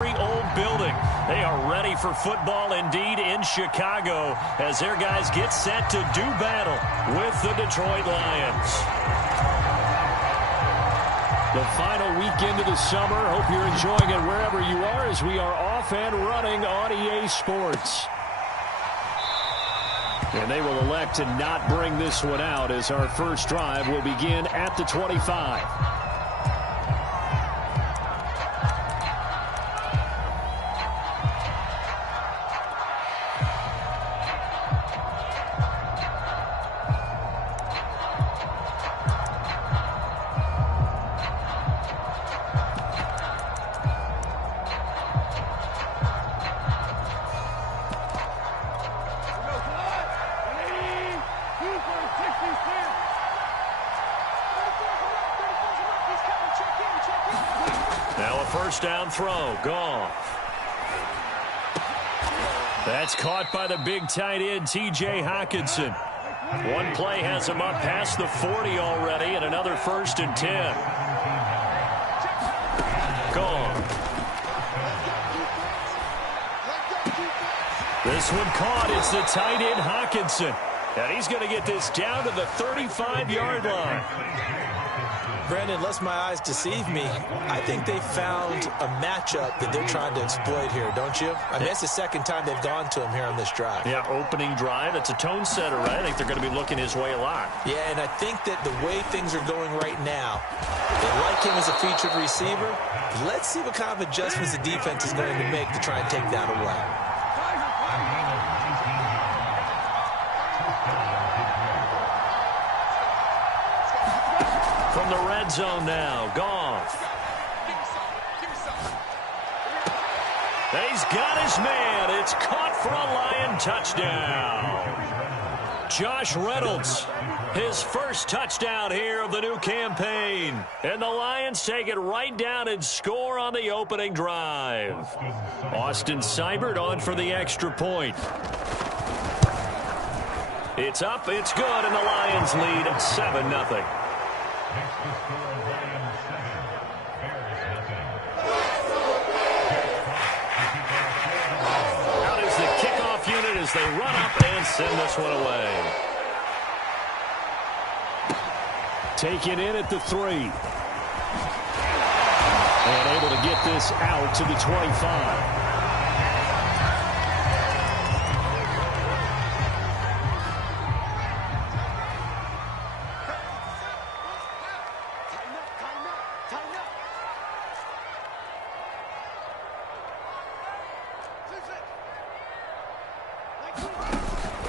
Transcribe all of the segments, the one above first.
Old building. They are ready for football indeed in Chicago as their guys get set to do battle with the Detroit Lions. The final weekend of the summer. Hope you're enjoying it wherever you are as we are off and running on EA Sports. And they will elect to not bring this one out as our first drive will begin at the 25. Now a first down throw. Goff. That's caught by the big tight end, T.J. Hockenson. One play has him up past the 40 already, and another 1st and 10. Goff. This one caught. It's the tight end, Hockenson. And he's going to get this down to the 35-yard line. Brandon, unless my eyes deceive me, I think they found a matchup that they're trying to exploit here, don't you? I mean, it's the second time they've gone to him here on this drive. Yeah, opening drive. It's a tone setter, right? I think they're going to be looking his way a lot. Yeah, and I think that the way things are going right now, they like him as a featured receiver. Let's see what kind of adjustments the defense is going to make to try and take that away. From the red zone now, Goff. He's got his man. It's caught for a Lion touchdown. Josh Reynolds, his first touchdown here of the new campaign. And the Lions take it right down and score on the opening drive. Austin Seibert on for the extra point. It's up, it's good, and the Lions lead 7-0. Out is the kickoff unit as they run up and send this one away. Taken in at the 3. And able to get this out to the 25.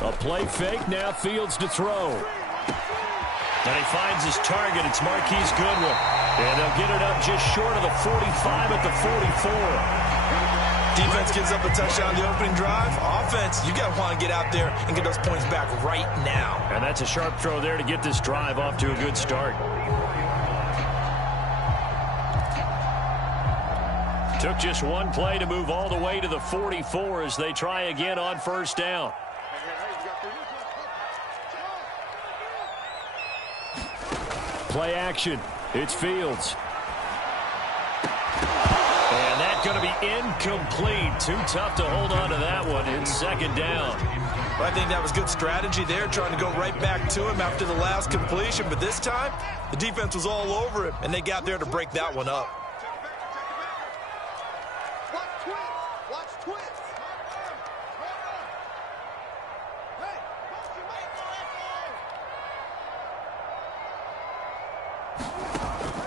A play fake, now Fields to throw. And he finds his target, it's Marquise Goodwin. And they'll get it up just short of the 45 at the 44. Defense gives up a touchdown on the opening drive. Offense, you got to want to get out there and get those points back right now. And that's a sharp throw there to get this drive off to a good start. Took just one play to move all the way to the 44 as they try again on first down. Play action. It's Fields. And that's going to be incomplete. Too tough to hold on to that one. It's second down. Well, I think that was good strategy there, trying to go right back to him after the last completion. But this time, the defense was all over him, and they got there to break that one up.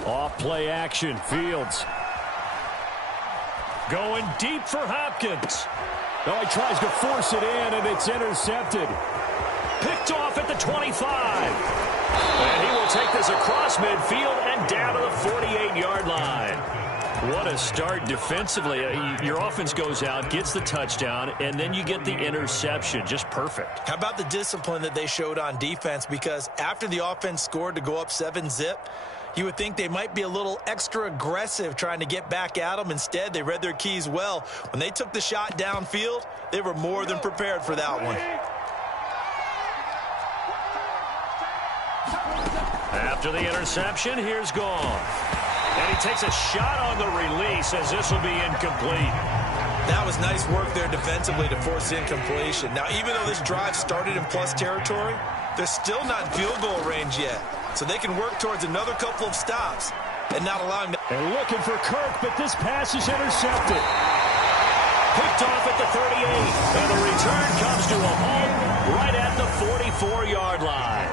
Off play action, Fields. Going deep for Hopkins. Oh, he tries to force it in, and it's intercepted. Picked off at the 25. And he will take this across midfield and down to the 48-yard line. What a start defensively. Your offense goes out, gets the touchdown, and then you get the interception. Just perfect. How about the discipline that they showed on defense? Because after the offense scored to go up 7-zip, you would think they might be a little extra aggressive trying to get back at them. Instead, they read their keys well. When they took the shot downfield, they were more than prepared for that one. After the interception, here's Goff. And he takes a shot on the release as this will be incomplete. That was nice work there defensively to force incompletion. Now, even though this drive started in plus territory, they're still not in field goal range yet. So they can work towards another couple of stops and not allow him to... And looking for Kirk, but this pass is intercepted. Picked off at the 38. And the return comes to a halt right at the 44-yard line.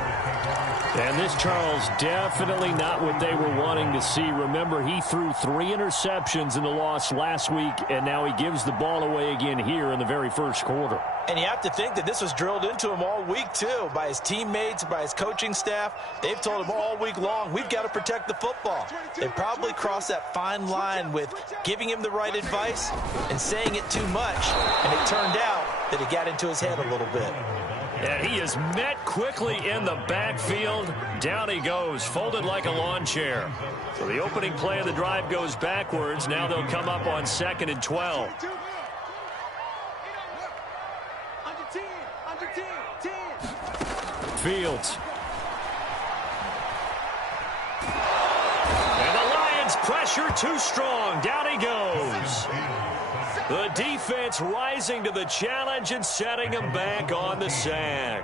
And this, Charles, definitely not what they were wanting to see. Remember, he threw 3 interceptions in the loss last week, and now he gives the ball away again here in the very first quarter. And you have to think that this was drilled into him all week, too, by his teammates, by his coaching staff. They've told him all week long, we've got to protect the football. They probably crossed that fine line with giving him the right advice and saying it too much, and it turned out that it got into his head a little bit. And he is met quickly in the backfield. Down he goes, folded like a lawn chair. So the opening play of the drive goes backwards. Now they'll come up on 2nd and 12. Fields. And the Lions pressure too strong. Down he goes. The defense rising to the challenge and setting him back on the sack.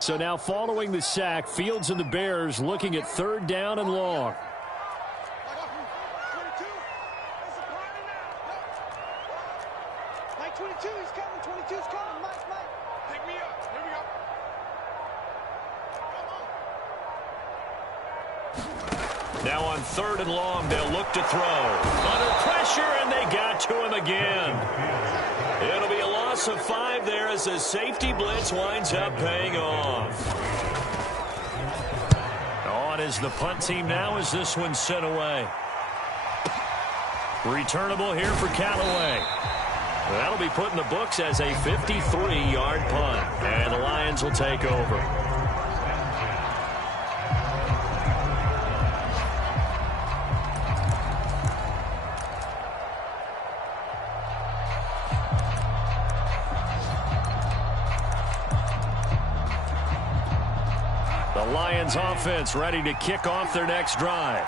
So now following the sack, Fields and the Bears looking at 3rd down and long. Now on 3rd and long, they'll look to throw. Under pressure, and they got to him again. It'll be a loss of 5 there as the safety blitz winds up paying off. On is the punt team now as this one's sent away. Returnable here for Callaway. That'll be put in the books as a 53-yard punt. And the Lions will take over. Lions offense ready to kick off their next drive.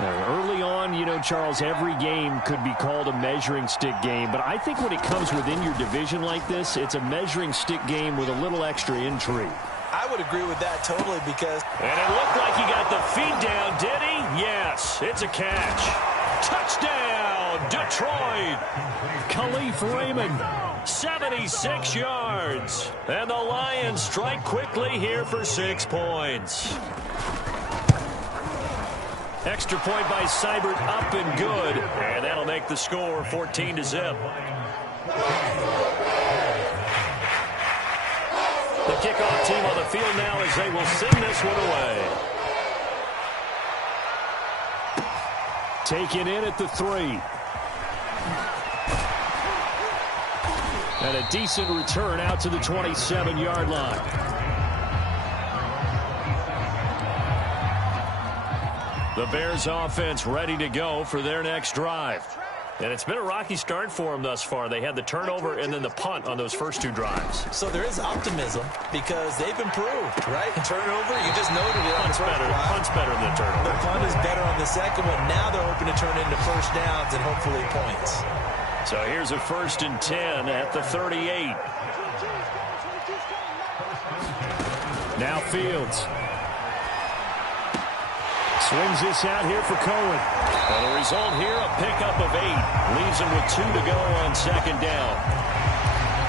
Early on, you know, Charles, every game could be called a measuring stick game, but I think when it comes within your division like this, it's a measuring stick game with a little extra intrigue. I would agree with that totally because... And it looked like he got the feed down, did he? Yes, it's a catch. Touchdown, Detroit. Khalif Raymond, 76 yards. And the Lions strike quickly here for 6 points. Extra point by Seibert, up and good. And that'll make the score 14-0. The kickoff team on the field now as they will send this one away. Taken in at the 3. And a decent return out to the 27-yard line. The Bears offense ready to go for their next drive. And it's been a rocky start for them thus far. They had the turnover and then the punt on those first 2 drives. So there is optimism because they've improved, right? Turnover, you just noted it. Punt's better. Punt's better than the turnover. The punt is better on the second one. Now they're hoping to turn into first downs and hopefully points. So here's a 1st and 10 at the 38. Now Fields. Swings this out here for Cohen. And the result here, a pickup of 8. Leaves him with 2 to go on 2nd down.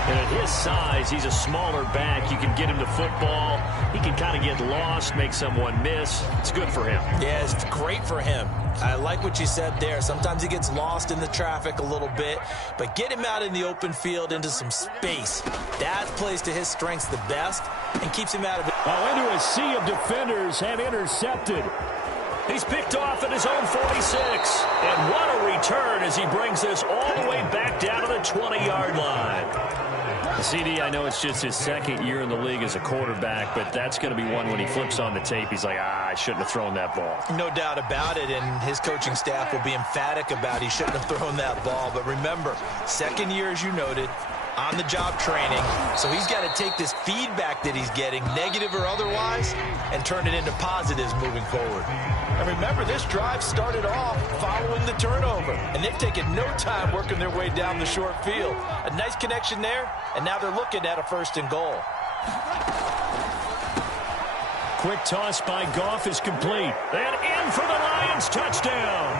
And at his size, he's a smaller back. You can get him to football. He can kind of get lost, make someone miss. It's good for him. Yeah, it's great for him. I like what you said there. Sometimes he gets lost in the traffic a little bit, but get him out in the open field into some space. That plays to his strengths the best and keeps him out of it. Oh, into a sea of defenders and intercepted. He's picked off at his own 46. And what a return as he brings this all the way back down to the 20-yard line. CD, I know it's just his second year in the league as a quarterback, but that's going to be one when he flips on the tape, he's like, I shouldn't have thrown that ball. No doubt about it, and his coaching staff will be emphatic about he shouldn't have thrown that ball. But remember, second year, as you noted, on-the-job training, so he's got to take this feedback that he's getting, negative or otherwise, and turn it into positives moving forward. And remember, this drive started off following the turnover, and they've taken no time working their way down the short field. A nice connection there, and now they're looking at a 1st and goal. Quick toss by Goff is complete. And in for the Lions touchdown.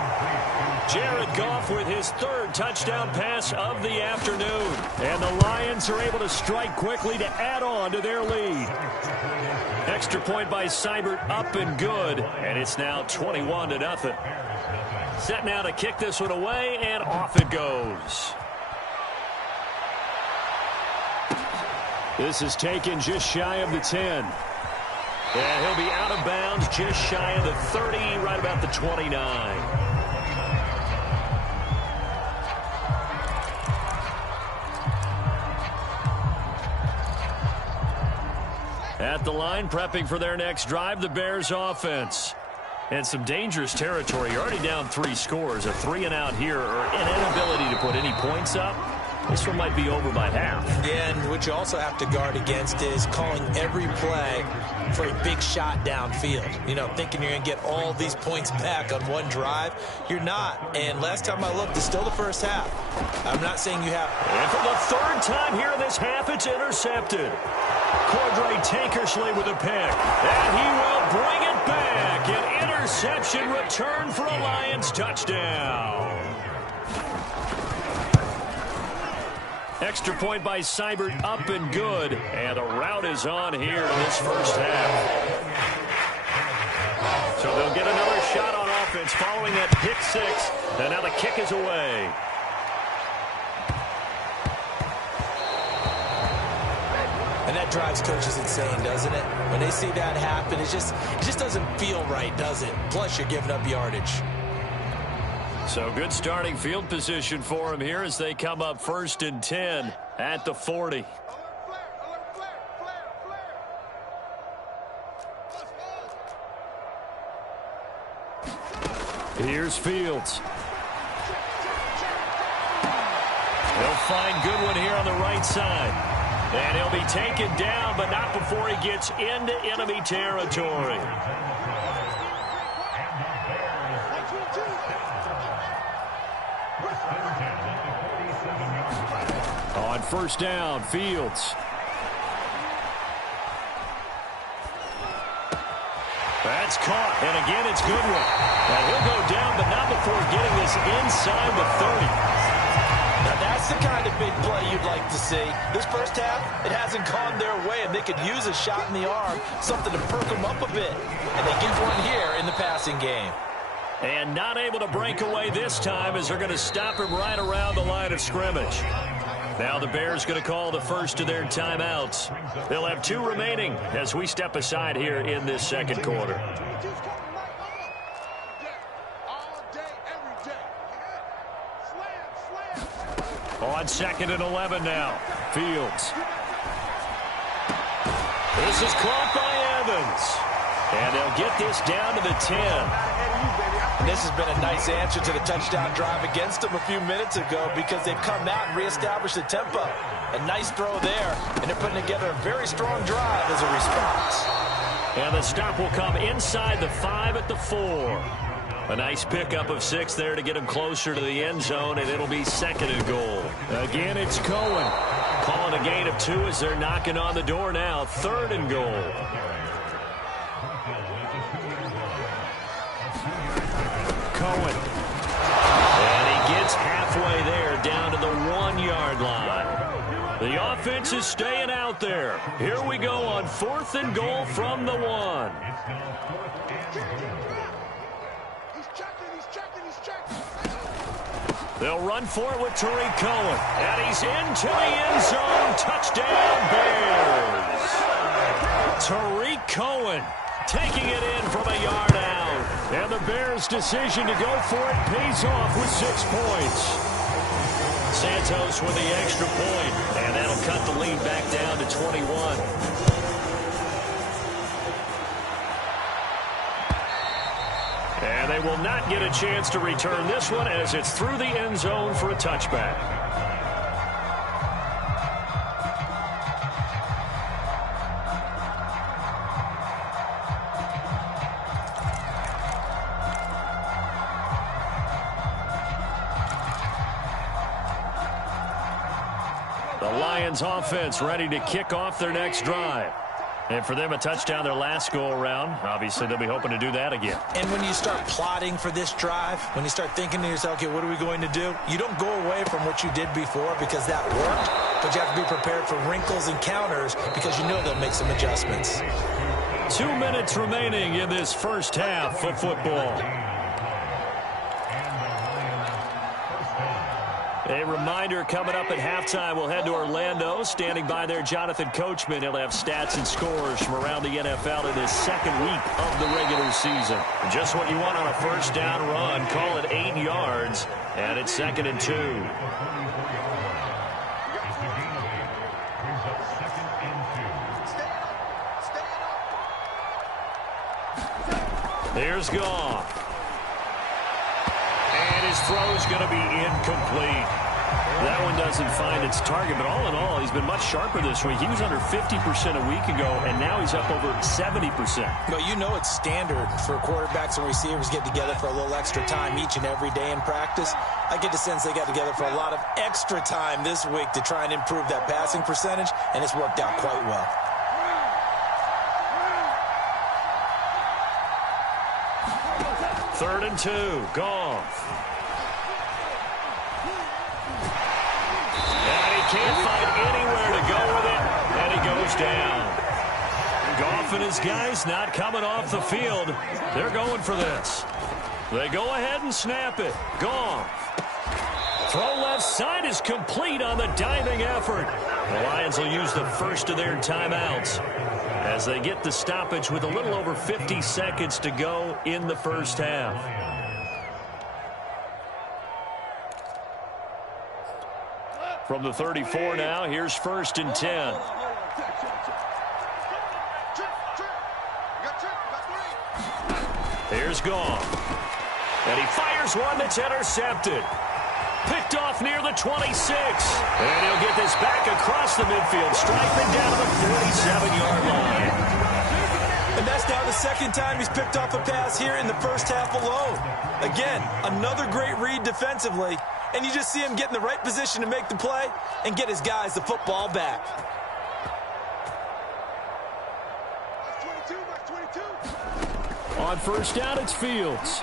Jared Goff with his 3rd touchdown pass of the afternoon. And the Lions are able to strike quickly to add on to their lead. Extra point by Seibert, up and good. And it's now 21-0. Set now to kick this one away, and off it goes. This is taken just shy of the 10. And he'll be out of bounds just shy of the 30, right about the 29. At the line, prepping for their next drive, the Bears offense. And some dangerous territory. You're already down 3 scores. A 3-and-out here, or an inability to put any points up. This one might be over by half. Yeah, and what you also have to guard against is calling every play for a big shot downfield. You know, thinking you're going to get all these points back on one drive. You're not. And last time I looked, it's still the first half. I'm not saying you have. And for the 3rd time here in this half, it's intercepted. Cordray Tankersley with a pick. And he will bring it back. An interception return for a Lions touchdown. Extra point by Seibert, up and good. And the route is on here in this first half. So they'll get another shot on offense following that pick 6. And now the kick is away. And that drives coaches insane, doesn't it? When they see that happen, it just doesn't feel right, does it? Plus, you're giving up yardage. So good starting field position for him here as they come up 1st and 10 at the 40. Here's Fields. He'll find Goodwin here on the right side. And he'll be taken down, but not before he gets into enemy territory. On 1st down, Fields. That's caught, and again it's Goodwin. And he'll go down, but not before getting this inside the 30. Now that's the kind of big play you'd like to see. This first half, it hasn't gone their way, and they could use a shot in the arm, something to perk them up a bit. And they get one here in the passing game. And not able to break away this time as they're going to stop him right around the line of scrimmage. Now the Bears going to call the first of their timeouts. They'll have 2 remaining as we step aside here in this second quarter. On 2nd and 11 now. Fields. This is caught by Evans. And they'll get this down to the 10. And this has been a nice answer to the touchdown drive against them a few minutes ago because they've come out and reestablished the tempo. A nice throw there, and they're putting together a very strong drive as a response. And the stop will come inside the 5 at the 4. A nice pickup of 6 there to get him closer to the end zone, and it'll be 2nd and goal. Again, it's Cohen. Calling a gain of 2 as they're knocking on the door now. 3rd and goal. Cohen. And he gets halfway there down to the 1-yard line. The offense is staying out there. Here we go on 4th and goal from the 1. They'll run for it with Tariq Cohen. And he's into the end zone. Touchdown, Bears. Tariq Cohen taking it in from a yard out. And the Bears' decision to go for it pays off with 6 points. Santos with the extra point, and that'll cut the lead back down to 21. And they will not get a chance to return this one as it's through the end zone for a touchback. The Lions offense ready to kick off their next drive. And for them, a touchdown their last go-around. Obviously, they'll be hoping to do that again. And when you start plotting for this drive, when you start thinking to yourself, okay, what are we going to do? You don't go away from what you did before because that worked, but you have to be prepared for wrinkles and counters because you know they'll make some adjustments. 2 minutes remaining in this first half of football. A reminder, coming up at halftime, we'll head to Orlando. Standing by there, Jonathan Coachman. He'll have stats and scores from around the NFL in this second week of the regular season. Just what you want on a first down run. Call it 8 yards, and it's 2nd and 2. Here's Goff. And his throw's going to be incomplete. That one doesn't find its target, but all in all, he's been much sharper this week. He was under 50% a week ago, and now he's up over 70%. Well, you know it's standard for quarterbacks and receivers get together for a little extra time each and every day in practice. I get the sense they got together for a lot of extra time this week to try and improve that passing percentage, and it's worked out quite well. Third and 2, Goff. And he can't find anywhere to go with it, and he goes down. Goff and his guys not coming off the field. They're going for this. They go ahead and snap it. Goff. Throw left side is complete on the diving effort. The Lions will use the first of their timeouts as they get the stoppage with a little over 50 seconds to go in the first half. From the 34 now, here's 1st and 10. Here's Goff. And he fires one that's intercepted. Picked off near the 26. And he'll get this back across the midfield stripe and down to the 47-yard line. And that's now the second time he's picked off a pass here in the first half alone. Again, another great read defensively. And you just see him get in the right position to make the play and get his guys the football back. On first down, it's Fields.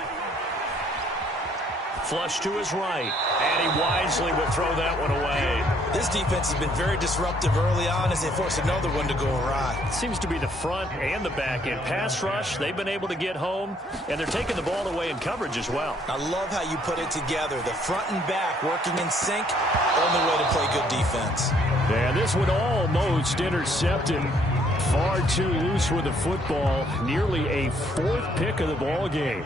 Flush to his right, and he wisely will throw that one away. This defense has been very disruptive early on as they force another one to go awry. It seems to be the front and the back end. Pass rush, they've been able to get home, and they're taking the ball away in coverage as well. I love how you put it together. The front and back working in sync, only way to play good defense. And this one almost intercepted. Far too loose with the football. Nearly a 4th pick of the ball game.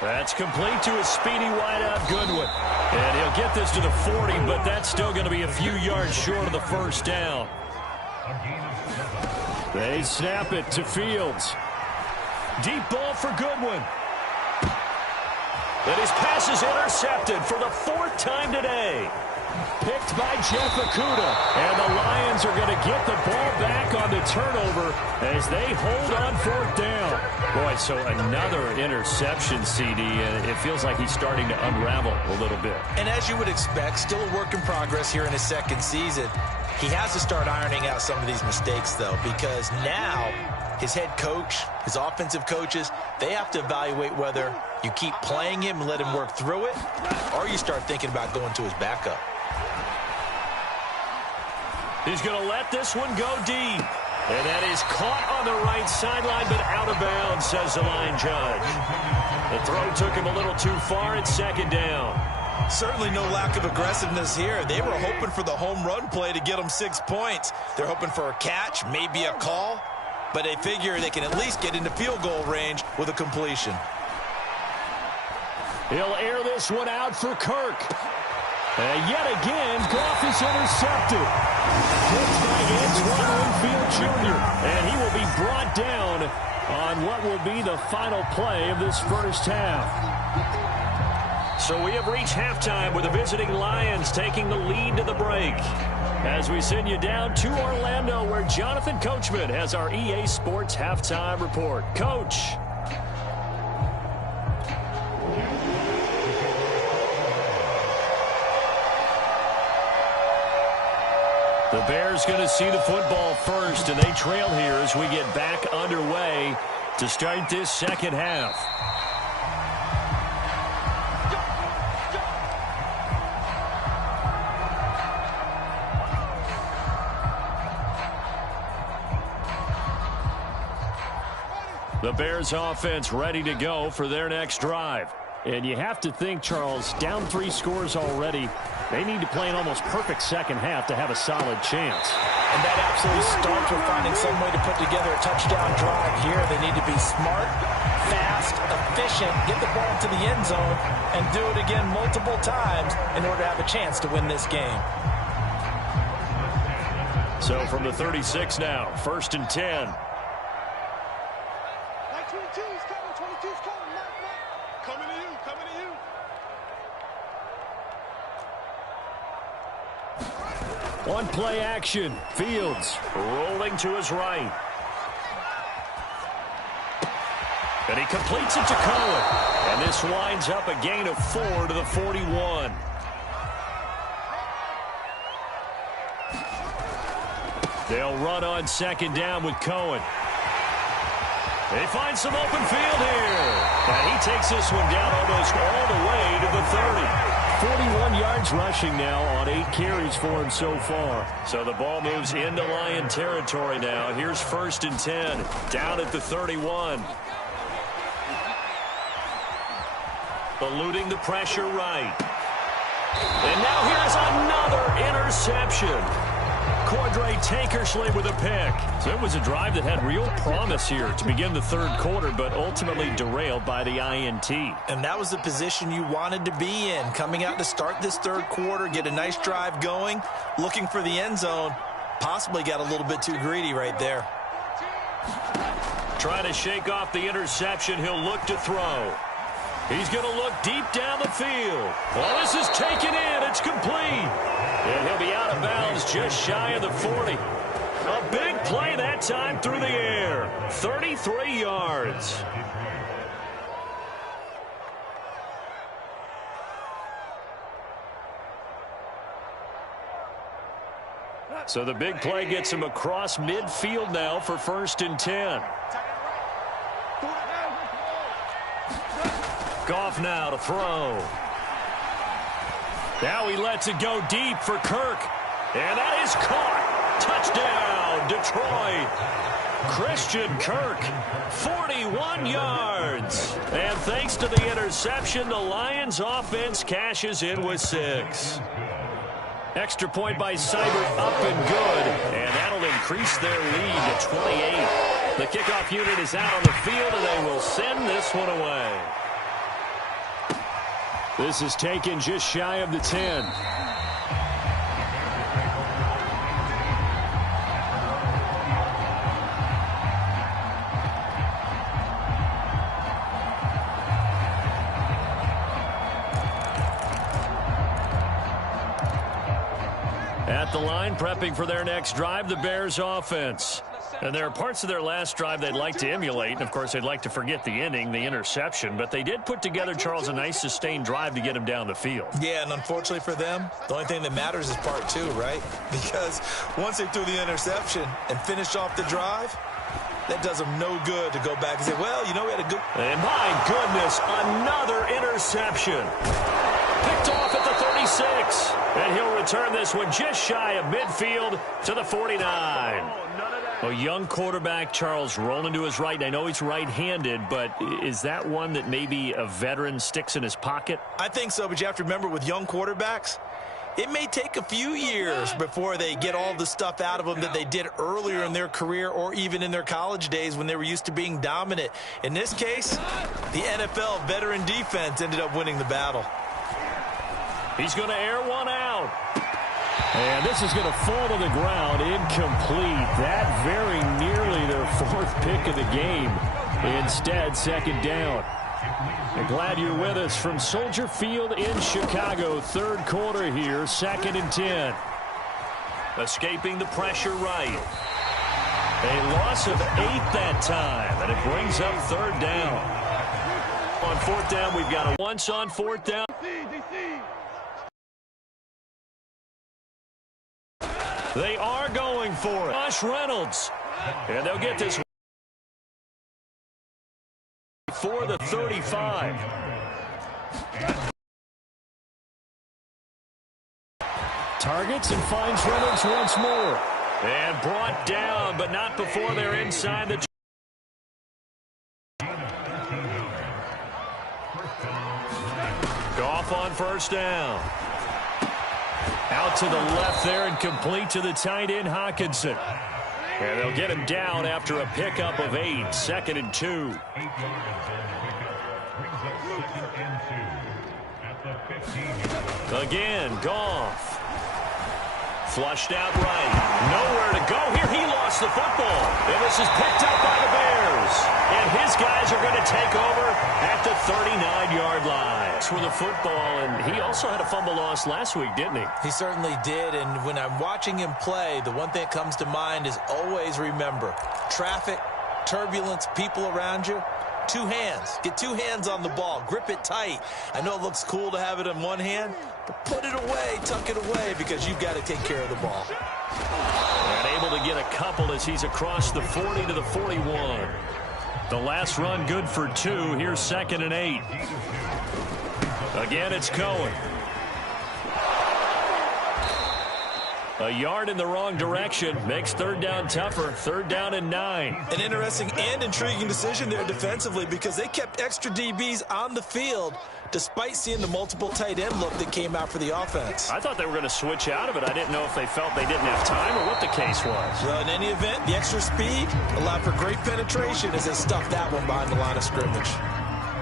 That's complete to a speedy wideout Goodwin. And he'll get this to the 40, but that's still going to be a few yards short of the first down. They snap it to Fields. Deep ball for Goodwin. And his pass is intercepted for the 4th time today. Picked by Jeff Okudah. And the Lions are going to get the ball back on the turnover as they hold on 4th down. Boy, so another interception, CD, and it feels like he's starting to unravel a little bit. And as you would expect, still a work in progress here in his second season. He has to start ironing out some of these mistakes, though, because now his head coach, his offensive coaches, they have to evaluate whether you keep playing him and let him work through it, or you start thinking about going to his backup. He's going to let this one go deep. And that is caught on the right sideline, but out of bounds, says the line judge. The throw took him a little too far at 2nd down. Certainly no lack of aggressiveness here. They were hoping for the home run play to get them 6 points. They're hoping for a catch, maybe a call. but they figure they can at least get into field goal range with a completion. He'll air this one out for Kirk. And yet again, Goff is intercepted. Picked by Antoine Winfield Jr. And he will be brought down on what will be the final play of this first half. So we have reached halftime with the visiting Lions taking the lead to the break. As we send you down to Orlando, where Jonathan Coachman has our EA Sports halftime report. Coach. The Bears going to see the football first, and they trail here as we get back underway to start this second half. The Bears offense ready to go for their next drive. And you have to think, Charles, down 3 scores already. They need to play an almost perfect second half to have a solid chance. And that absolutely starts with finding some way to put together a touchdown drive here. They need to be smart, fast, efficient, get the ball to the end zone, and do it again multiple times in order to have a chance to win this game. So from the 36 now, 1st and 10. 22's coming, 22's coming, Mark. Coming to you, coming to you. One play action. Fields rolling to his right. And he completes it to Cohen. And this winds up a gain of 4 to the 41. They'll run on 2nd down with Cohen. They find some open field here. And he takes this one down almost all the way to the 30. 41 yards rushing now on 8 carries for him so far. So the ball moves into Lion territory now. Here's 1st and 10, down at the 31. Eluding the pressure right. And now here's another interception. Cordray Tankersley with a pick. So it was a drive that had real promise here to begin the 3rd quarter, but ultimately derailed by the INT. And that was the position you wanted to be in. Coming out to start this 3rd quarter, get a nice drive going, looking for the end zone. Possibly got a little bit too greedy right there. Trying to shake off the interception. He'll look to throw. He's going to look deep down the field. Well, this is taken in. It's complete. And he'll be out of bounds just shy of the 40. A big play that time through the air. 33 yards. So the big play gets him across midfield now for 1st and 10. Goff now to throw. Now he lets it go deep for Kirk. And that is caught. Touchdown, Detroit. Christian Kirk, 41 yards. And thanks to the interception, the Lions offense cashes in with 6. Extra point by Seibert up and good. And that'll increase their lead to 28. The kickoff unit is out on the field, and they will send this one away. This is taken just shy of the 10. At the line, prepping for their next drive, the Bears offense. And there are parts of their last drive they'd like to emulate. And, of course, they'd like to forget the ending, the interception. But they did put together, Charles, a nice sustained drive to get him down the field. Yeah, and unfortunately for them, the only thing that matters is part 2, right? Because once they threw the interception and finished off the drive, that does them no good to go back and say, well, you know, we had a good... And my goodness, another interception. Picked off at the 36. And he'll return this one just shy of midfield to the 49. A young quarterback, Charles, rolling to his right. I know he's right-handed, but is that one that maybe a veteran sticks in his pocket? I think so, but you have to remember with young quarterbacks, it may take a few years before they get all the stuff out of them that they did earlier in their career or even in their college days when they were used to being dominant. In this case, the NFL veteran defense ended up winning the battle. He's going to air one out. And this is going to fall to the ground, incomplete. That very nearly their fourth pick of the game. Instead, second down. I'm glad you're with us from Soldier Field in Chicago. Third quarter here, 2nd and 10. Escaping the pressure right. A loss of 8 that time, and it brings up third down. On fourth down, we've got a once on fourth down. They are going for it. Josh Reynolds. And they'll get this for the 35. Targets and finds Reynolds once more. And brought down, but not before they're inside the. Goff on first down. Out to the left there and complete to the tight end, Hockenson. And they'll get him down after a pickup of 8. 2nd and 2. Again, Goff. Flushed out right. Nowhere to go here. He lost the football. And this is picked up by the Bears. And his guys are going to take over at the 39-yard line. That's where the football, and he also had a fumble loss last week, didn't he? He certainly did, and when I'm watching him play, the one thing that comes to mind is always remember, traffic, turbulence, people around you, 2 hands. Get 2 hands on the ball. Grip it tight. I know it looks cool to have it in one hand, but put it away, tuck it away, because you've got to take care of the ball. And able to get a couple as he's across the 40 to the 41. The last run good for 2. Here's 2nd and 8. Again, it's Cohen. A yard in the wrong direction makes third down tougher. 3rd down and 9. An interesting and intriguing decision there defensively because they kept extra DBs on the field despite seeing the multiple tight end look that came out for the offense. I thought they were going to switch out of it. I didn't know if they felt they didn't have time or what the case was. Well, in any event, the extra speed allowed for great penetration as they stuffed that one behind the line of scrimmage.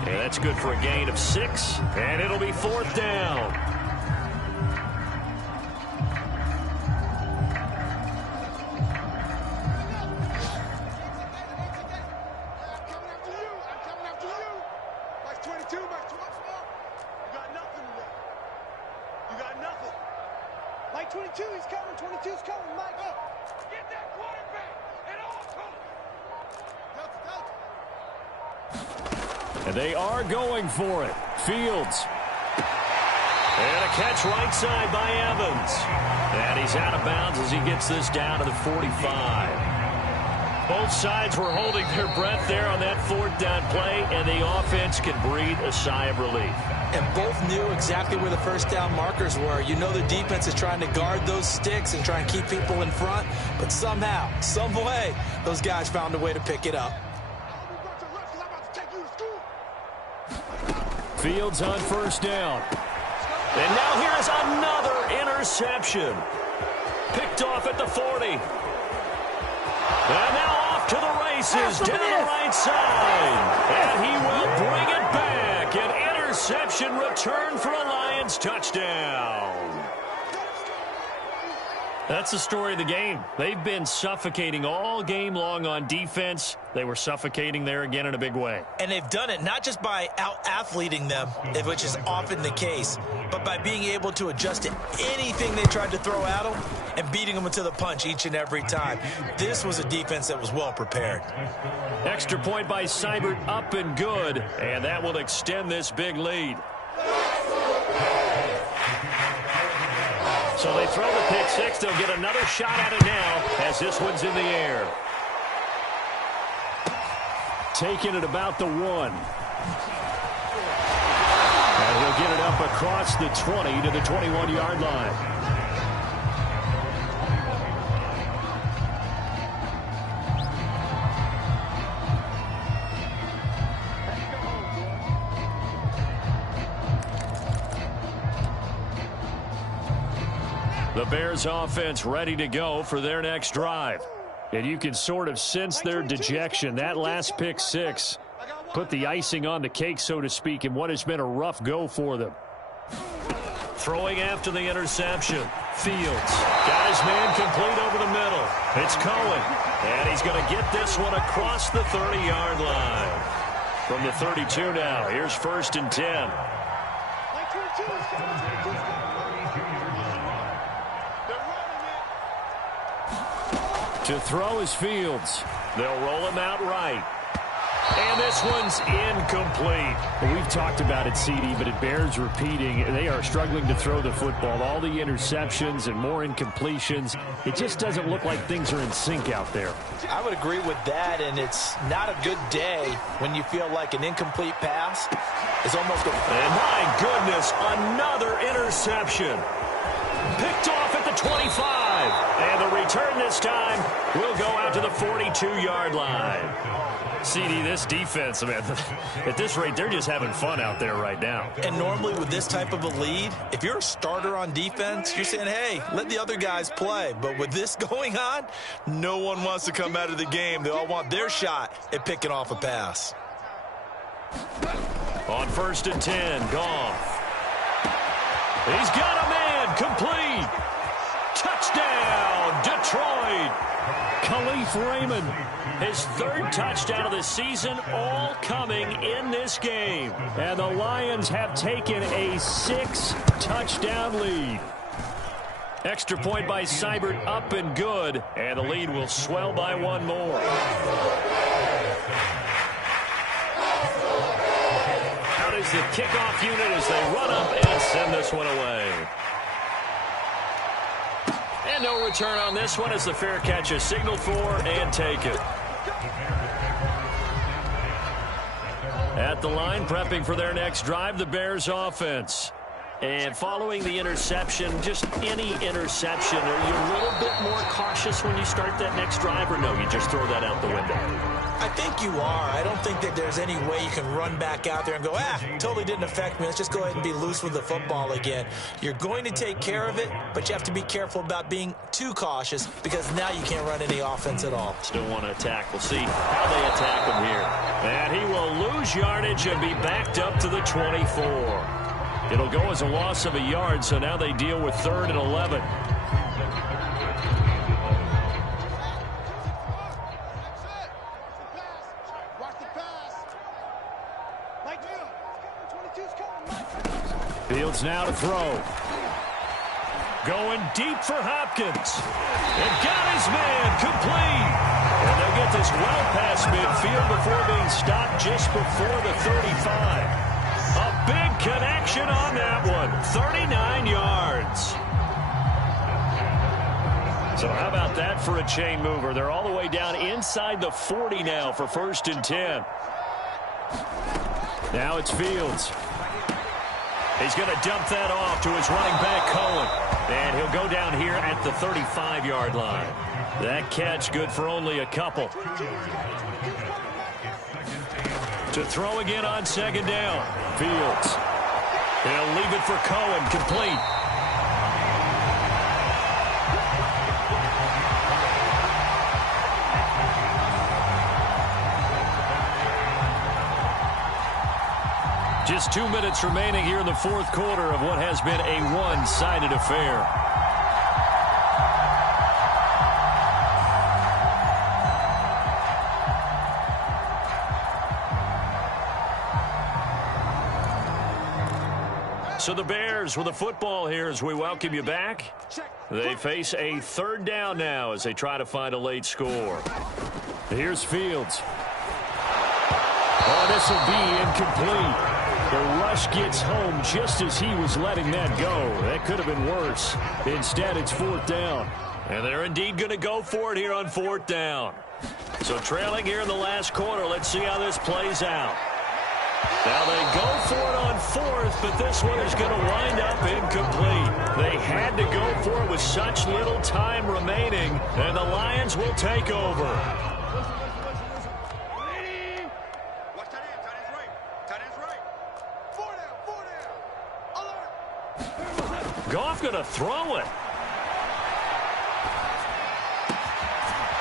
Yeah, that's good for a gain of 6, and it'll be 4th down. Mike 22, he's coming. 22's coming, Mike. Go. Get that quarterback and all come. And they are going for it. Fields. And a catch right side by Evans. And he's out of bounds as he gets this down to the 45. Both sides were holding their breath there on that 4th down play, and the offense can breathe a sigh of relief. And both knew exactly where the first down markers were. You know the defense is trying to guard those sticks and try and keep people in front, but somehow, some way, those guys found a way to pick it up. Fields on first down. And now here is another interception. Picked off at the 40. And now off to the races down the right side. And he will bring it back. An interception return for a Lions touchdown. That's the story of the game. They've been suffocating all game long on defense. They were suffocating there again in a big way. And they've done it not just by out-athleting them, which is often the case, but by being able to adjust to anything they tried to throw at them and beating them to the punch each and every time. This was a defense that was well prepared. Extra point by Seibert, up and good, and that will extend this big lead. So they throw the pick six. They'll get another shot at it now as this one's in the air. Taking it about the 1. And he'll get it up across the 20 to the 21-yard line. The Bears offense ready to go for their next drive. And you can sort of sense their dejection. That last pick six put the icing on the cake, so to speak, in what has been a rough go for them. Throwing after the interception. Fields. Got his man complete over the middle. It's Cohen. And he's going to get this one across the 30-yard line. From the 32 now, here's 1st and 10. To throw is Fields. They'll roll him out right. And this one's incomplete. Well, we've talked about it, CD, but it bears repeating. They are struggling to throw the football. All the interceptions and more incompletions. It just doesn't look like things are in sync out there. I would agree with that, and it's not a good day when you feel like an incomplete pass is almost a... And my goodness, another interception. Picked off at the 25. And the return this time will go out to the 42-yard line. CD, this defense, man, at this rate, they're just having fun out there right now. And normally with this type of a lead, if you're a starter on defense, you're saying, hey, let the other guys play. But with this going on, no one wants to come out of the game. They all want their shot at picking off a pass. On 1st and 10, Goff. He's got a man complete. Touchdown, Detroit. Khalif Raymond. His 3rd touchdown of the season, all coming in this game. And the Lions have taken a 6-touchdown lead. Extra point by Seibert, up and good. And the lead will swell by one more. Out is the kickoff unit as they run up and send this one away. And no return on this one as the fair catch is signaled for and taken. At the line, prepping for their next drive, the Bears offense. And following the interception, just any interception, are you a little bit more cautious when you start that next drive, or no, you just throw that out the window? I think you are. I don't think that there's any way you can run back out there and go, totally didn't affect me. Let's just go ahead and be loose with the football again. You're going to take care of it, but you have to be careful about being too cautious because now you can't run any offense at all. Still want to attack. We'll see how they attack him here. And he will lose yardage and be backed up to the 24. It'll go as a loss of a yard, so now they deal with 3rd and 11. Fields now to throw. Going deep for Hopkins. And got his man complete. And they'll get this well past midfield before being stopped just before the 35. A big connection on that one. 39 yards. So how about that for a chain mover? They're all the way down inside the 40 now for 1st and 10. Now it's Fields. He's going to dump that off to his running back, Cohen. And he'll go down here at the 35-yard line. That catch good for only a couple. To throw again on 2nd down. Fields. He'll leave it for Cohen, complete. Just 2 minutes remaining here in the 4th quarter of what has been a one-sided affair. So the Bears with the football here as we welcome you back. They face a 3rd down now as they try to find a late score. Here's Fields. Oh, this will be incomplete. The rush gets home just as he was letting that go. That could have been worse. Instead, it's 4th down. And they're indeed going to go for it here on 4th down. So trailing here in the last quarter, let's see how this plays out. Now they go for it on 4th, but this one is going to wind up incomplete. They had to go for it with such little time remaining, and the Lions will take over. Goff going to throw it.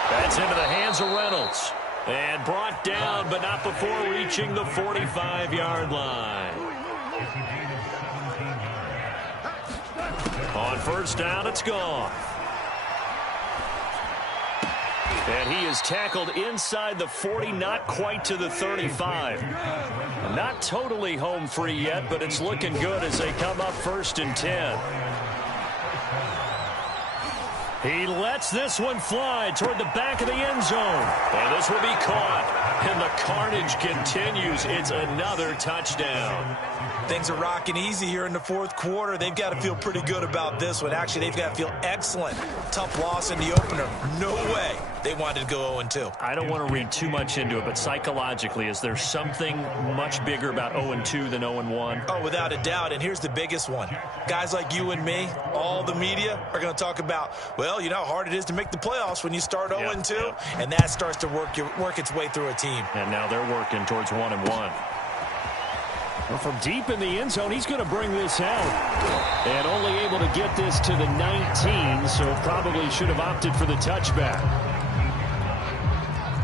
That's into the hands of Reynolds. And brought down, but not before reaching the 45-yard line. On first down, it's gone. And he is tackled inside the 40, not quite to the 35. Not totally home free yet, but it's looking good as they come up 1st and 10. He lets this one fly toward the back of the end zone. And this will be caught. And the carnage continues. It's another touchdown. Things are rocking easy here in the 4th quarter. They've got to feel pretty good about this one. Actually, they've got to feel excellent. Tough loss in the opener. No way they wanted to go 0-2. I don't want to read too much into it, but psychologically, is there something much bigger about 0-2 than 0-1? Oh, without a doubt. And here's the biggest one. Guys like you and me, all the media, are going to talk about, well, you know how hard it is to make the playoffs when you start 0-2. Yep. And that starts to work its way through a team. And now they're working towards 1-1. Well, from deep in the end zone, he's going to bring this out. And only able to get this to the 19, so probably should have opted for the touchback.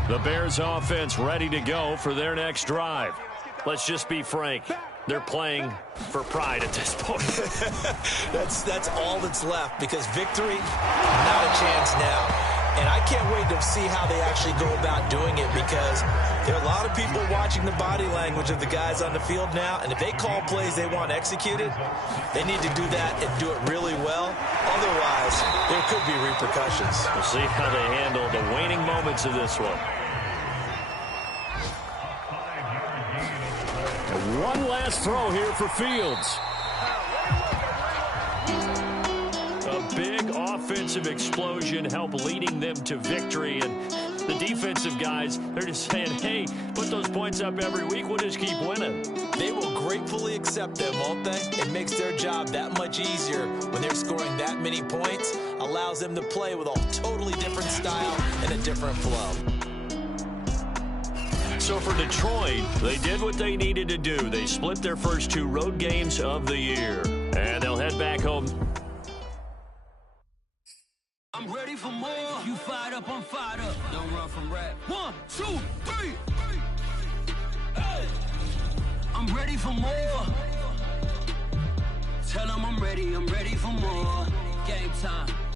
The Bears offense ready to go for their next drive. Let's just be frank. They're playing for pride at this point. That's all that's left, because victory, not a chance now. And I can't wait to see how they actually go about doing it, because there are a lot of people watching the body language of the guys on the field now, and if they call plays they want executed, they need to do that and do it really well. Otherwise, there could be repercussions. We'll see how they handle the waning moments of this one. And one last throw here for Fields. A big offensive explosion helped leading them to victory, and the defensive guys, they're just saying, hey, put those points up every week, we'll just keep winning. They will gratefully accept them, won't they? It makes their job that much easier when they're scoring that many points, allows them to play with a totally different style and a different flow. So for Detroit, they did what they needed to do. They split their first 2 road games of the year, and they'll head back home. I'm ready for more. You fired up, I'm fired up. Don't run from rap. 1, 2, 3. Hey. I'm ready for more. Tell them I'm ready for more. Game time.